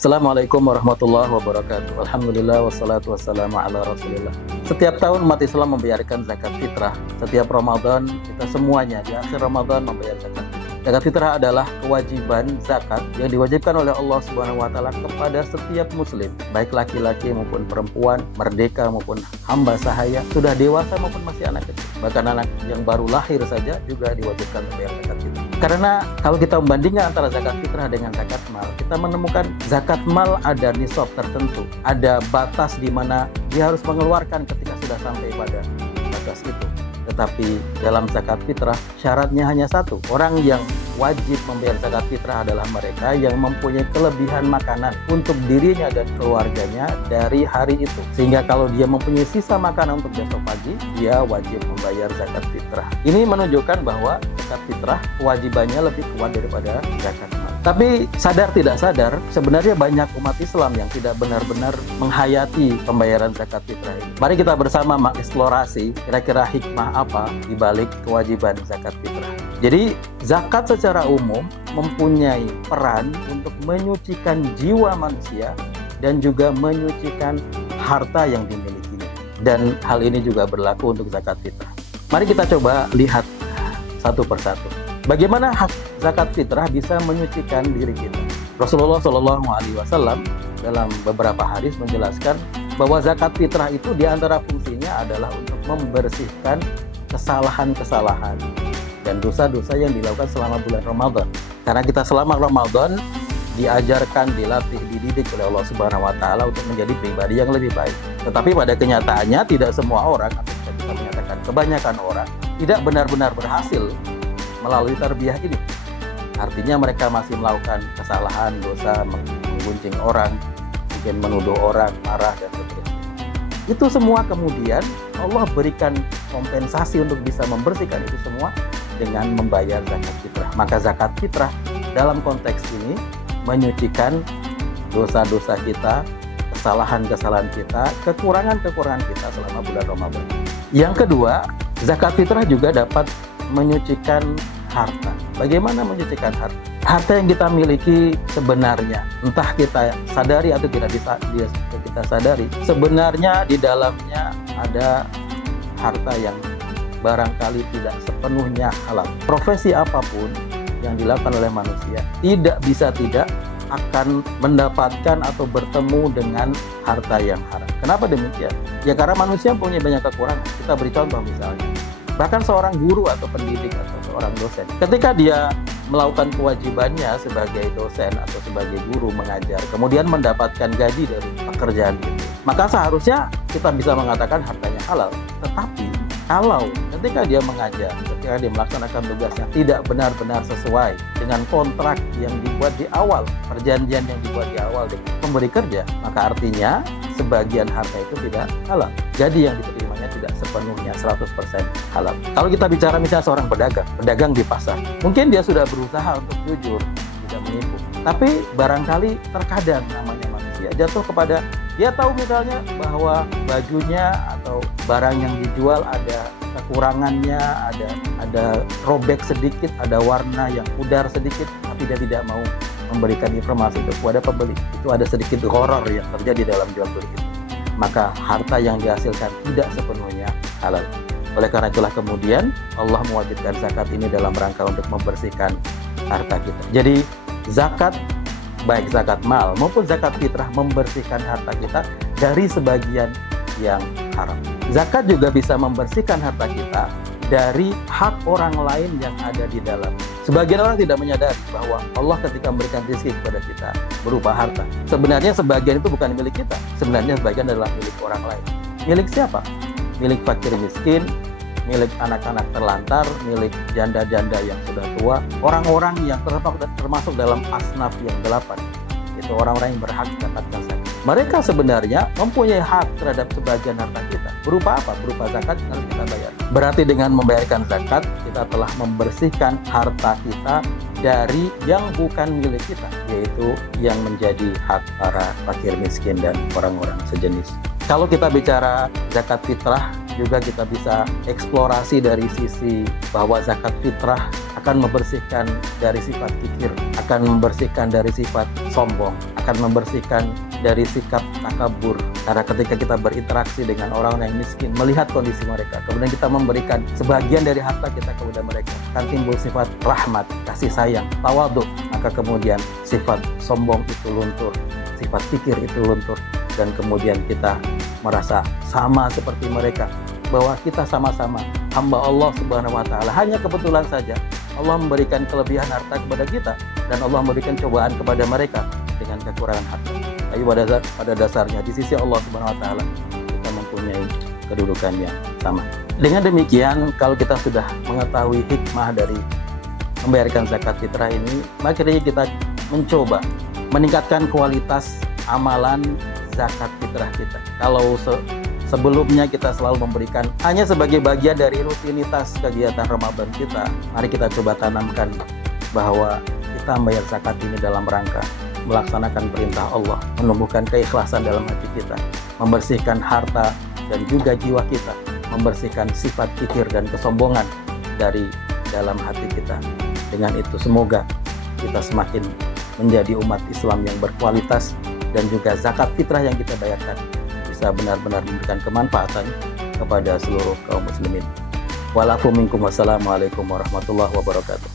Assalamualaikum warahmatullahi wabarakatuh. Alhamdulillah wassalatu wassalamu ala rasulillah. Setiap tahun umat Islam membayarkan zakat fitrah. Setiap Ramadan kita semuanya di akhir Ramadan membayar zakat fitrah. Zakat fitrah adalah kewajiban zakat yang diwajibkan oleh Allah Subhanahu wa taala kepada setiap muslim, baik laki-laki maupun perempuan, merdeka maupun hamba sahaya, sudah dewasa maupun masih anak kecil. Bahkan anak yang baru lahir saja juga diwajibkan membayar zakat fitrah. Karena kalau kita membandingkan antara zakat fitrah dengan zakat mal, kita menemukan zakat mal ada nisab tertentu, ada batas di mana dia harus mengeluarkan ketika sudah sampai pada batas itu. Tetapi dalam zakat fitrah syaratnya hanya satu, orang yang wajib membayar zakat fitrah adalah mereka yang mempunyai kelebihan makanan untuk dirinya dan keluarganya dari hari itu. Sehingga kalau dia mempunyai sisa makanan untuk besok pagi, dia wajib membayar zakat fitrah. Ini menunjukkan bahwa zakat fitrah kewajibannya lebih kuat daripada zakat mal. Tapi sadar tidak sadar, sebenarnya banyak umat Islam yang tidak benar-benar menghayati pembayaran zakat fitrah ini. Mari kita bersama mengeksplorasi kira-kira hikmah apa di balik kewajiban zakat fitrah. Jadi, zakat secara umum mempunyai peran untuk menyucikan jiwa manusia dan juga menyucikan harta yang dimilikinya. Dan hal ini juga berlaku untuk zakat fitrah. Mari kita coba lihat satu persatu. Bagaimana hak zakat fitrah bisa menyucikan diri kita? Rasulullah Shallallahu Alaihi Wasallam dalam beberapa hadis menjelaskan bahwa zakat fitrah itu diantara fungsinya adalah untuk membersihkan kesalahan-kesalahan dan dosa-dosa yang dilakukan selama bulan Ramadan. Karena kita selama Ramadan diajarkan, dilatih, dididik oleh Allah Subhanahu wa taala untuk menjadi pribadi yang lebih baik. Tetapi pada kenyataannya tidak semua orang, atau kita menyatakan kebanyakan orang, tidak benar-benar berhasil melalui tarbiyah ini. Artinya mereka masih melakukan kesalahan, dosa, menggunjing orang, mungkin menuduh orang, marah, dan seterusnya. Itu semua kemudian Allah berikan kompensasi untuk bisa membersihkan itu semua dengan membayar zakat fitrah. Maka zakat fitrah dalam konteks ini menyucikan dosa-dosa kita, kesalahan-kesalahan kita, kekurangan-kekurangan kita selama bulan Ramadan. Yang kedua, zakat fitrah juga dapat menyucikan harta. Bagaimana menyucikan harta? Harta yang kita miliki sebenarnya, entah kita sadari atau tidak kita sadari, sebenarnya di dalamnya ada harta yang barangkali tidak sepenuhnya halal. Profesi apapun yang dilakukan oleh manusia tidak bisa tidak akan mendapatkan atau bertemu dengan harta yang haram. Kenapa demikian? Ya karena manusia punya banyak kekurangan. Kita beri contoh misalnya, bahkan seorang guru atau pendidik atau seorang dosen, ketika dia melakukan kewajibannya sebagai dosen atau sebagai guru mengajar, kemudian mendapatkan gaji dari pekerjaan itu, maka seharusnya kita bisa mengatakan hartanya halal. Tetapi kalau ketika dia mengajar, ketika dia melaksanakan tugasnya tidak benar-benar sesuai dengan kontrak yang dibuat di awal, perjanjian yang dibuat di awal dengan pemberi kerja, maka artinya sebagian harta itu tidak halal. Jadi yang diterimanya tidak sepenuhnya 100% halal. Kalau kita bicara misalnya seorang pedagang di pasar, mungkin dia sudah berusaha untuk jujur, tidak menipu. Tapi barangkali terkadang namanya manusia jatuh kepada, dia tahu misalnya bahwa bajunya atau barang yang dijual ada kekurangannya, ada robek sedikit, ada warna yang pudar sedikit, tapi dia tidak mau memberikan informasi itu kepada pembeli. Itu ada sedikit horor yang terjadi dalam jual beli itu. Maka harta yang dihasilkan tidak sepenuhnya halal. Oleh karena itulah kemudian Allah mewajibkan zakat ini dalam rangka untuk membersihkan harta kita. Jadi zakat, baik zakat mal maupun zakat fitrah, membersihkan harta kita dari sebagian yang haram. Zakat juga bisa membersihkan harta kita dari hak orang lain yang ada di dalam. Sebagian orang tidak menyadari bahwa Allah ketika memberikan rezeki kepada kita berupa harta, sebenarnya sebagian itu bukan milik kita. Sebenarnya sebagian adalah milik orang lain. Milik siapa? Milik fakir miskin, milik anak-anak terlantar, milik janda-janda yang sudah tua, orang-orang yang termasuk dalam asnaf yang 8. Itu orang-orang yang berhak mendapatkan zakat. Mereka sebenarnya mempunyai hak terhadap sebagian harta kita. Berupa apa? Berupa zakat yang harus kita bayar. Berarti dengan membayarkan zakat, kita telah membersihkan harta kita dari yang bukan milik kita, yaitu yang menjadi hak para fakir miskin dan orang-orang sejenis. Kalau kita bicara zakat fitrah, juga kita bisa eksplorasi dari sisi bahwa zakat fitrah akan membersihkan dari sifat kikir, akan membersihkan dari sifat sombong, akan membersihkan dari sikap takabur. Karena ketika kita berinteraksi dengan orang yang miskin, melihat kondisi mereka, kemudian kita memberikan sebagian dari harta kita kepada mereka, akan timbul sifat rahmat, kasih sayang, tawadhu. Maka kemudian sifat sombong itu luntur, sifat pikir itu luntur, dan kemudian kita merasa sama seperti mereka, bahwa kita sama-sama hamba Allah Subhanahu wa Ta'ala. Hanya kebetulan saja Allah memberikan kelebihan harta kepada kita, dan Allah memberikan cobaan kepada mereka dengan kekurangan harta. Tapi pada dasarnya di sisi Allah Subhanahu wa Ta'ala kita mempunyai kedudukan yang sama. Dengan demikian, kalau kita sudah mengetahui hikmah dari membayarkan zakat fitrah ini, maka kita mencoba meningkatkan kualitas amalan zakat fitrah kita. Kalau sebelumnya kita selalu memberikan hanya sebagai bagian dari rutinitas kegiatan Ramadan kita, mari kita coba tanamkan bahwa kita membayar zakat ini dalam rangka melaksanakan perintah Allah, menumbuhkan keikhlasan dalam hati kita, membersihkan harta dan juga jiwa kita, membersihkan sifat pikir dan kesombongan dari dalam hati kita. Dengan itu semoga kita semakin menjadi umat Islam yang berkualitas, dan juga zakat fitrah yang kita bayarkan bisa benar-benar memberikan kemanfaatan kepada seluruh kaum muslimin. Walafu minkum, wassalamualaikum warahmatullahi wabarakatuh.